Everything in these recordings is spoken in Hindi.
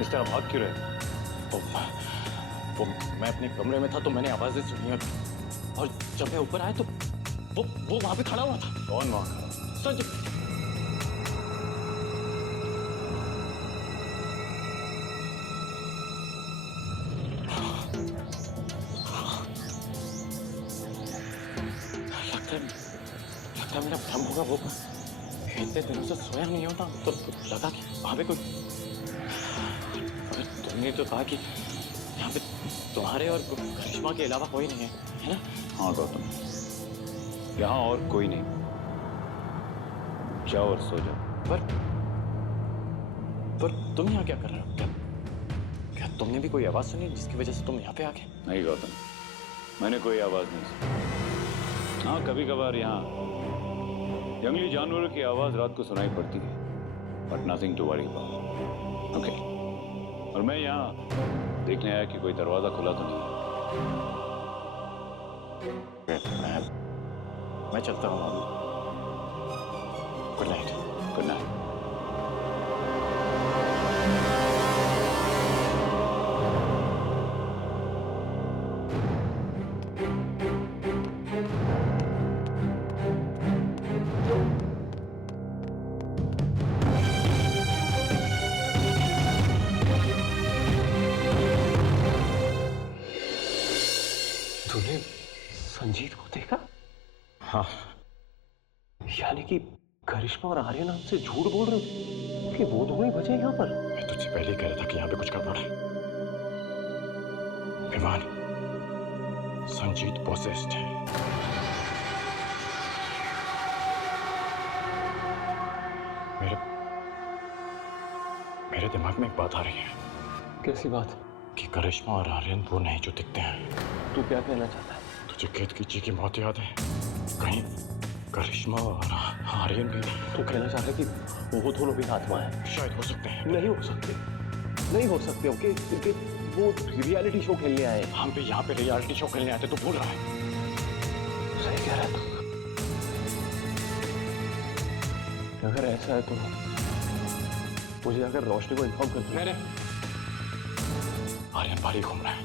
इस तरह भाग क्यों रहे? वो मैं अपने कमरे में था तो मैंने आवाजें सुनी और जब मैं ऊपर आया तो वो वहां पे खड़ा हुआ था। कौन वहां खड़ा? संजय। लगता है मेरा भ्रम होगा। वो इतने दिनों से सोया नहीं होता तो लगा कि वहां पे कोई। तुमने तो कहा कि यहाँ पे तुम्हारे और करिश्मा के अलावा कोई नहीं है ना? हाँ गौतम, यहाँ और कोई नहीं। जाओ और सो जाओ। पर तुम यहाँ क्या कर रहे हो? क्या तुमने भी कोई आवाज सुनी जिसकी वजह से तुम यहाँ पे आ गए? नहीं गौतम, मैंने कोई आवाज नहीं सुनी। हाँ, कभी कभार यहाँ जंगली जानवरों की आवाज रात को सुनाई पड़ती है, but nothing to worry about. Okay, और मैं यहाँ देखने आया कि कोई दरवाजा खुला तो नहीं। मैं चलता हूँ। Good night. Good night. तूने संजीत को देखा? हाँ। यानी कि करिश्मा और आर्यन हमसे झूठ बोल रहे हो कि वो दोनों ही बचे यहाँ पर? मैं तुझसे पहले ही कह रहा था कि यहाँ पे कुछ गड़बड़ है। विमान, संजीत पोसेस्ड है। मेरे दिमाग में एक बात आ रही है। कैसी बात? कि करिश्मा और आर्यन वो नहीं जो दिखते हैं। तू क्या कहना चाहता है? तुझे केतकी जी की मौत याद है? कहीं करिश्मा और आर्यन भी? तू कहना चाहता है कि वो दोनों भी आत्मा है? शायद हो सकते हैं। नहीं हो सकते, नहीं हो सकते। ओके, क्योंकि वो रियलिटी शो खेलने आए। हम भी यहाँ पे रियलिटी शो खेलने आते। तो भूल रहा है? सही कह रहा है तू। अगर ऐसा है तो मुझे अगर रोशनी को इन्फॉर्म कर दो। नहीं, आर्यन बाहर ही घूम रहा है।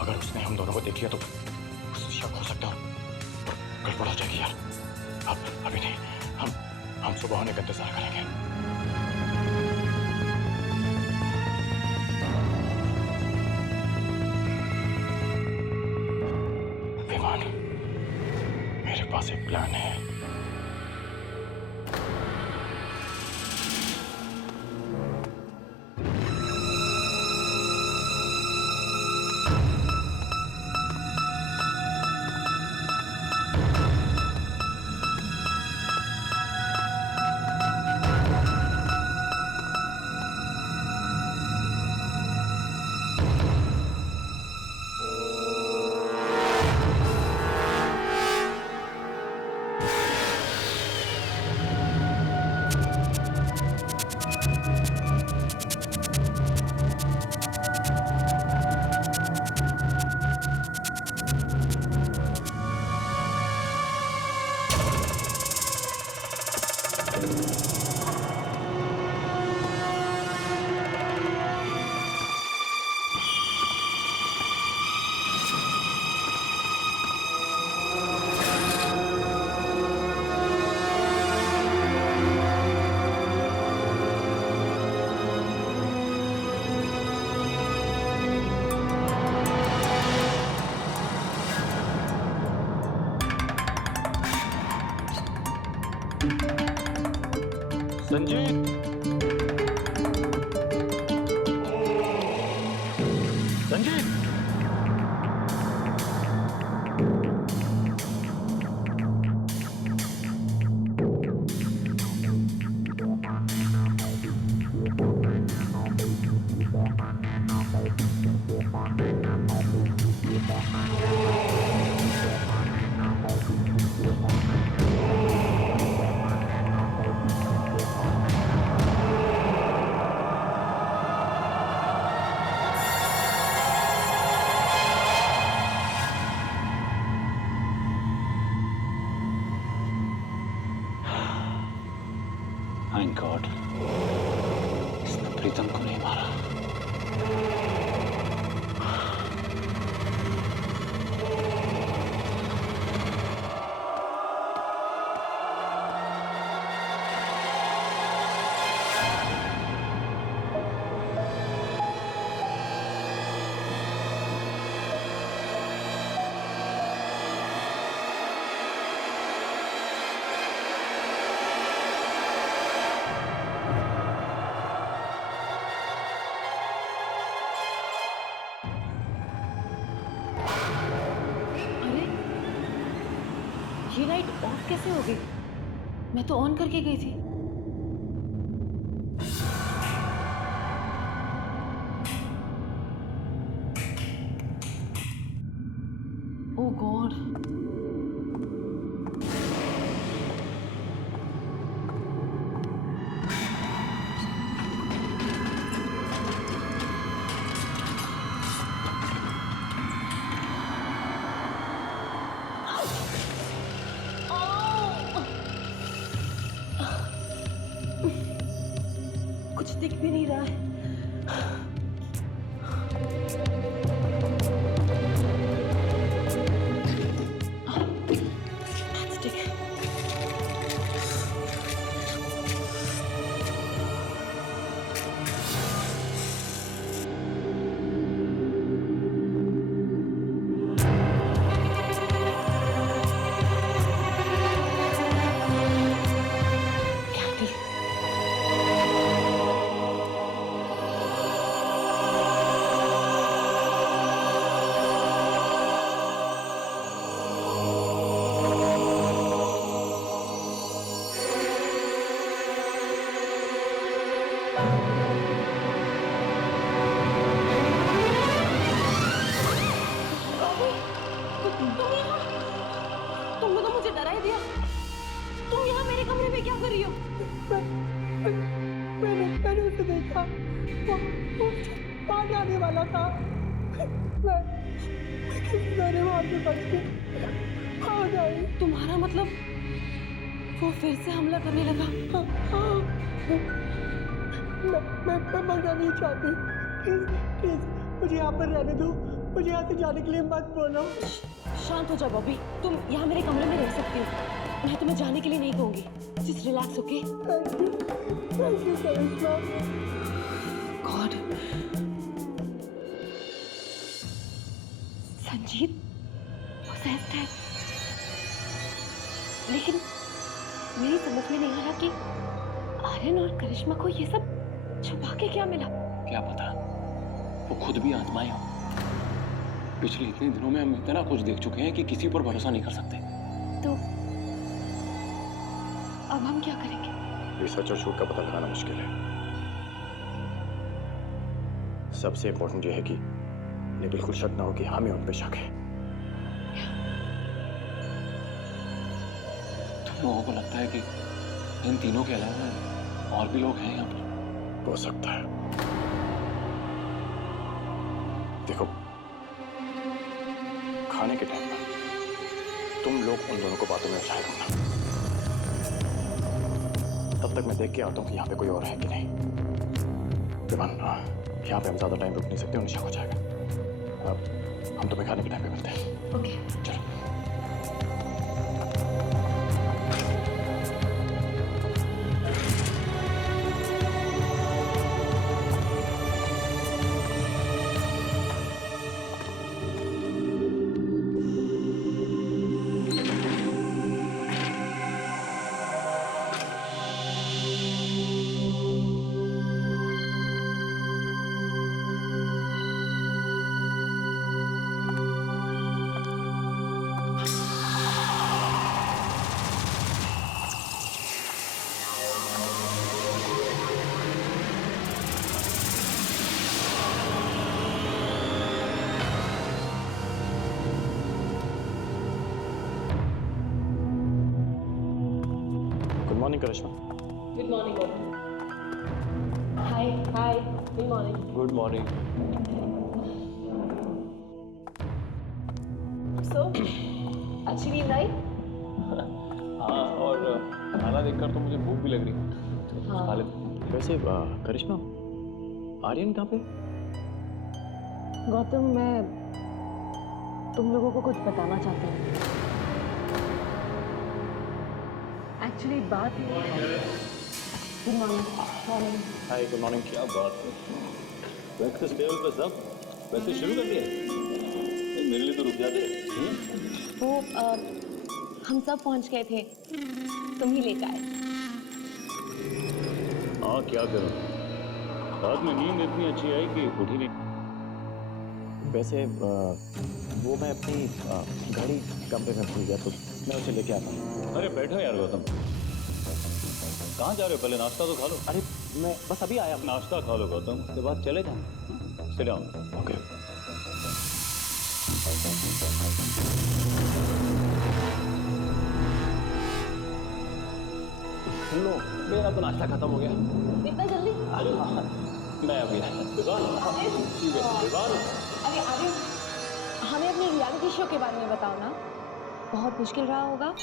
अगर उसने हम दोनों को देख लिया तो उसे शक हो सकता है और गड़बड़ हो जाएगी यार। अब अभी नहीं, हम सुबह होने का इंतजार करेंगे। विमान, मेरे पास एक प्लान है। प्रीतम को नहीं मारा। ये लाइट ऑफ कैसे हो गई? मैं तो ऑन करके गई थी। ओह गॉड। कुछ दिख भी नहीं रहा है। Stick. Kathy. तुमने तो मुझे डरा ही दिया। तुम यहाँ मेरे कमरे में क्या कर रही हो? मैंने उसे देखा, वो बाहर आने वाला था। मैंने वहां से बच के भाग आई। तुम्हारा मतलब वो फिर से हमला करने लगा? मैं मरना नहीं चाहती। प्लीज मुझे यहाँ पर रहने दो। मुझे यहाँ से जाने के लिए मत बोलो। शांत हो जाओ बॉबी। तुम यहाँ मेरे कमरे में रह सकती हो। मैं तुम्हें जाने के लिए नहीं कहूंगी। Just relax, okay? Thank you Karishma. God. Sanjeet possessed है। लेकिन मेरी समझ में नहीं आ रहा कि आर्यन और करिश्मा को ये सब छुपा के क्या मिला। क्या पता वो खुद भी आत्माएं हो। पिछले इतने दिनों में हम इतना कुछ देख चुके हैं कि किसी पर भरोसा नहीं कर सकते। तो अब हम क्या करेंगे? ये सच और झूठ का पता लगाना मुश्किल है। सबसे इम्पोर्टेंट ये है कि इन्हें बिल्कुल शक ना हो कि हमें उन पे शक है। तुम लोगों को लगता है कि इन तीनों के अलावा और भी लोग हैं यहाँ पर? हो सकता है। देखो, खाने के टाइम पर तुम लोग उन दोनों को बातों में उलझाए रखना। तब तक मैं देख के आता हूँ कि यहाँ पे कोई और है कि नहीं। विमान, यहाँ पे हम ज्यादा टाइम रुक नहीं सकते, उन्हें शक हो जाएगा। अब हम तुम्हें खाने के टाइम पे मिलते हैं। ओके। चलो। Good morning Karishma. Good morning Bobby. Hi hi. Good morning. Good morning. So अच्छी नींद आई? हाँ, और खाना देखकर तो मुझे भूख भी लग रही है। हाँ। खा लेते हैं। वैसे करिश्मा, आर्यन कहाँ पे? गौतम, मैं तुम लोगों को कुछ बताना चाहता हूँ। एक्चुअली बात गुड मॉर्निंग। हाय, गुड मॉर्निंग। क्या बात है, ब्रेकफास्ट टेबल पे सब वैसे शुरू कर दिया? मेरे लिए तो रुक जाते। वो हम सब पहुंच गए थे, तुम ही लेकर आए। हाँ, क्या करूं, रात में नींद इतनी अच्छी आई कि उठ ही नहीं। वैसे वो मैं अपनी गाड़ी कमरे में भूल गया, तो मैं उसे लेके आता हूँ। अरे बैठो यार गौतम, कहाँ जा रहे हो? पहले नाश्ता तो खा लो। अरे मैं बस अभी आया। नाश्ता खा लो गौतम, उसके बाद चले जाएं। Sit down. ओके। सुन लो, मेरा तो नाश्ता खत्म हो गया। इतना जल्दी? अरे हाँ, मैं अभी विवान। अरे आर्यन, हमें अपने रियलिटी शो के बारे में बताओ ना, बहुत मुश्किल रहा होगा।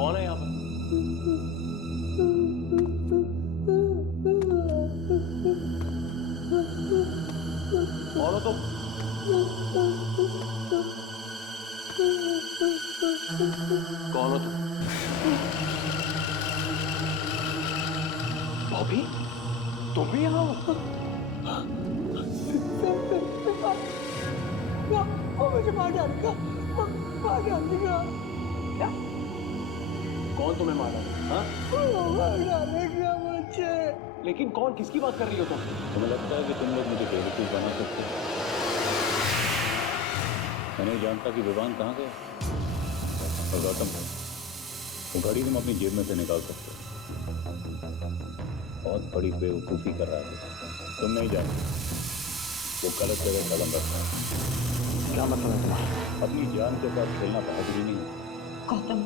कौन है यहाँ पर? कौन हो तुम? कौन हो तुम? बॉबी, तुम भी यहाँ हो? मुझे मार डालेगा, मार डालेगा। कौन तुम्हें मारा? हाँ? मार डालेगा मुझे। लेकिन कौन, किसकी बात कर रही हो तुम? तुम्हें लगता है कि तुम लोग मुझे बेवकूफ बना सकते हो? मैं नहीं जानता कि विवान कहाँ गया। और गौतम, वो घड़ी तुम अपनी जेब में से निकाल सकते हो। बहुत बड़ी बेवकूफ़ी कर रहा है। तुम नहीं जानते वो गलत जगह कदम रखता है। क्या मतलब है तुम्हारा? अपनी जान के साथ खेलना बहादुरी नहीं है। गौतम,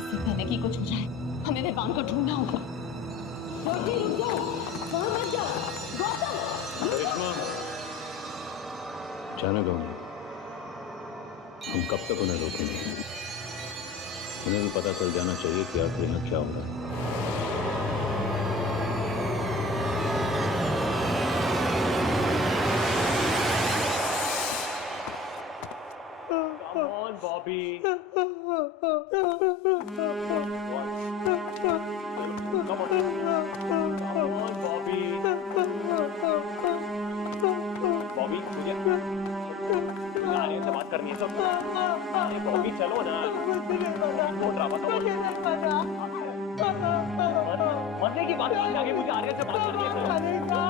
इससे पहले कि कुछ हो जाए, हमें विवान को ढूंढना होगा। रुक जाओ, वहां मत जाओ। गौतम, करिश्मा, जाने दो उन्हें। हम कब तक उन्हें रोकेंगे? उन्हें भी पता चल जाना चाहिए कि आखिर यहाँ क्या हो रहा है। Come on, Bobby. Come on, Bobby. Bobby, मुझे आर्यन से बात करनी है सब। अरे बॉबी चलो ना। वो ड्रामा तो मरने की बात नहीं, आगे मुझे आर्यन से बात करनी है।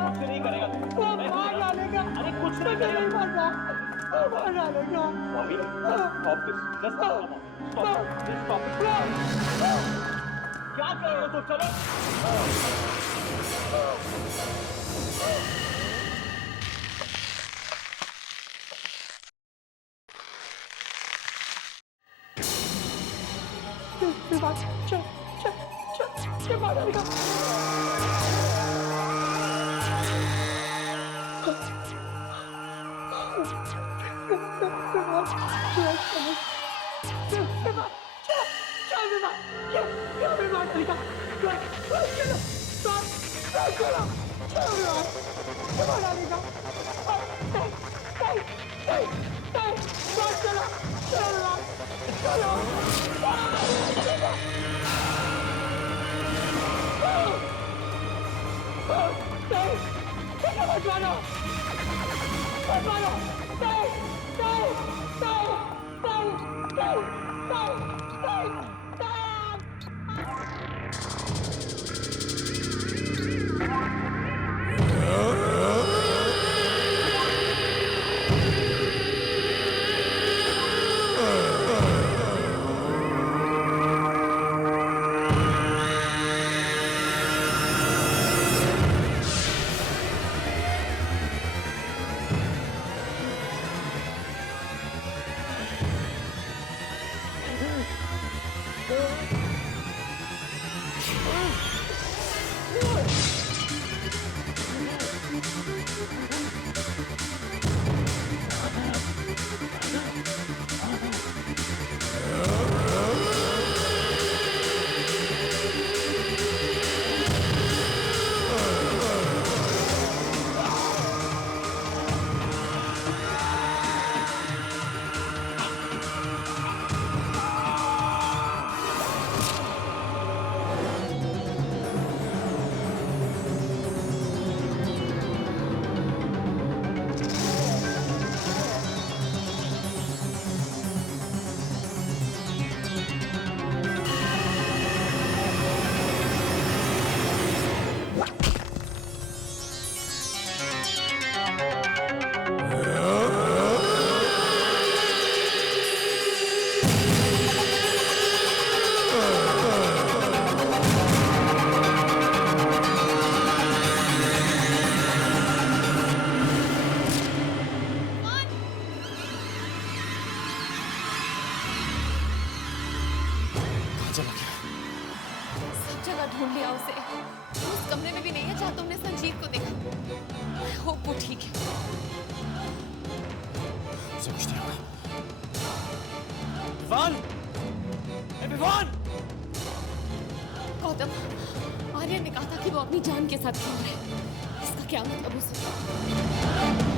कुछ नहीं करेगा तू। अरे कुछ नहीं करेगा। Bobby, stop this. Just come on. Stop. Just stop it. क्या कर रहे हो तुम? चलो। चल अनिका चलो चलो चलो अनिका चलो चलो सब जगह ढूंढ लिया उसे, उस कमरे में भी नहीं है जहाँ तुमने संजीव को देखा। I hope वो ठीक है। उसे कुछ नहीं होगा। विवान! विवान! गौतम, आर्यन ने कहा था कि वो अपनी जान के साथ खेल रहा है। इसका क्या मतलब हो सकता है?